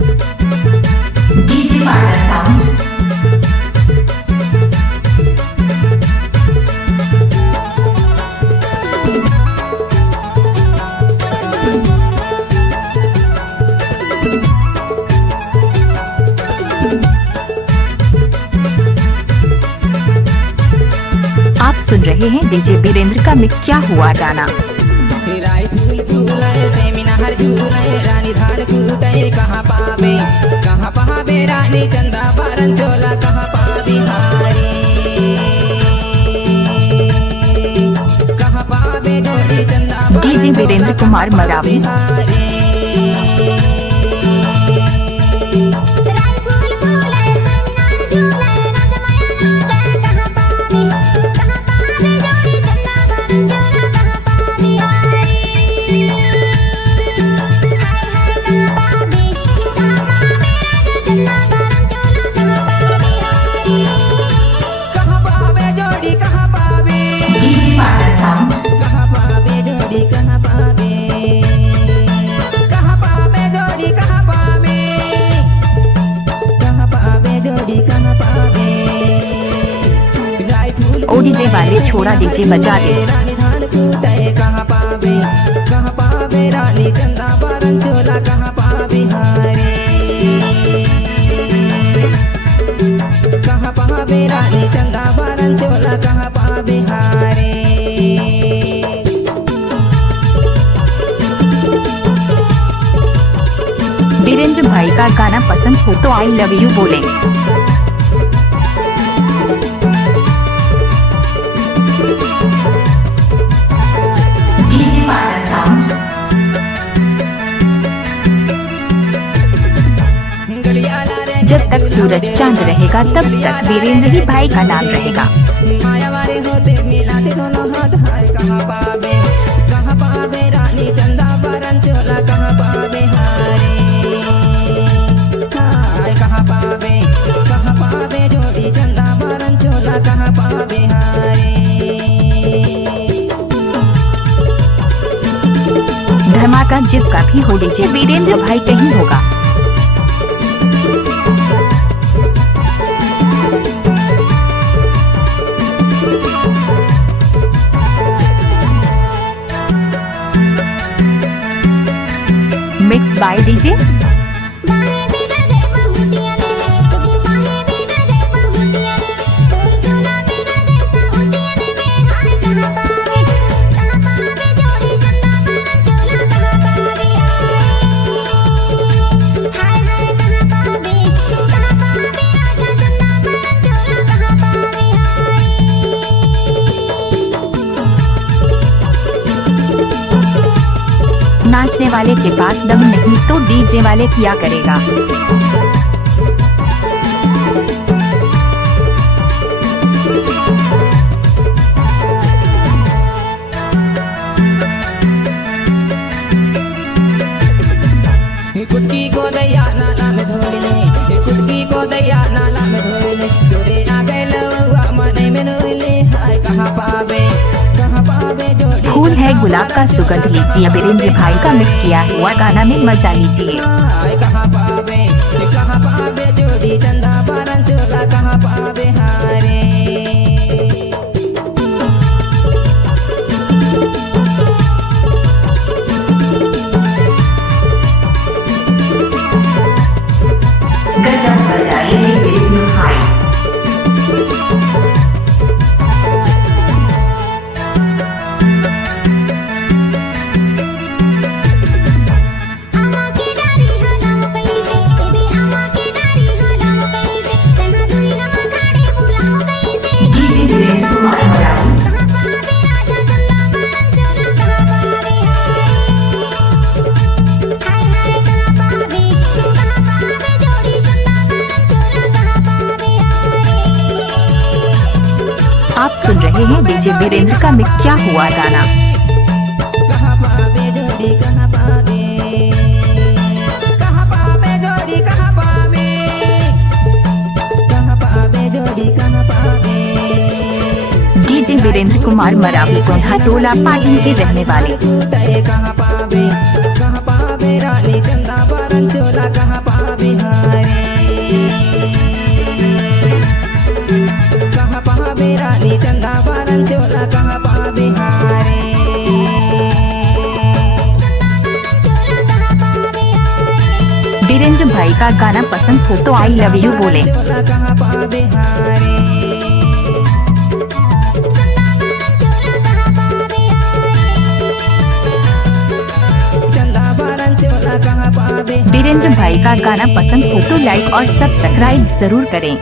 DJ parlour sound. आप सुन रहे हैं डीजे वीरेंद्र का मिक्स किया हुआ गाना। राय फूल फूलाए सेमिनार झूलाए रानी धान कूटाए कहाँ पावे रानी चंदा बारन चोला कहाँ पावे हारी कहाँ पावे जोड़ी चंदा डीजे वीरेंद्र कुमार मरावी। ओ डीजे वाले छोड़ा डीजे बजा दे। रानी धान कूटाए कहाँ पावे रानी चंदा बारन चोला कहाँ पावे हारे कहाँ पावे रानी चंदा बारन चोला कहाँ पावे हारे। वीरेंद्र भाई का गाना पसंद हो तो आई लव यू बोलें। DJ parlour sound. जब तक सूरज चांद रहेगा तब तक वीरेंद्र ही भाई का नाम रहेगा। माया वारे होते मिलाते दोनों हाथ हाय कहाँ पावे रानी चंदा बारन चोला कहाँ पावे हारे हाय कहाँ पावे जोड़ी चंदा बारन चोला कहाँ पावे हारे। धमाका जिसका भी हो डीजे वीरेंद्र भाई कहीं होगा। Mix by DJ. नाचने वाले के पास दम नहीं तो डीजे वाले क्या करेगा। कुटकी को दैया नाला में धोइले कुटकी को दैया नाला में धोइले जोरे आ गए लौआ मने में रोइले हाय कहाँ पावे जोड़ी फूल है गुलाब का सुगंध लीजिए वीरेंद्र भाई का मिक्स किया हुआ गाना में मजा लीजिए। हाय कहाँ पावे जोड़ी चंदा बारन चोला कहाँ पावे हारे गजब बजाइए वीरेंद्र भाई। आप सुन रहे हैं डीजे वीरेंद्र का मिक्स किया हुआ गाना। कहाँ पावे जोड़ी कहाँ पावे जोड़ी कहाँ पावे डीजे वीरेंद्र कुमार मरावी कोंधा टोला पाटन के रहने वाले। कहाँ पावे रानी चंदा बारन चोला कहाँ पावे का गाना पसंद हो तो आई लव यू बोले। चोला कहाँ पावे हारे। चंदा बारन चोला कहाँ पावे हारे। वीरेंद्र भाई का गाना पसंद हो तो लाइक और सब्सक्राइब जरूर करें।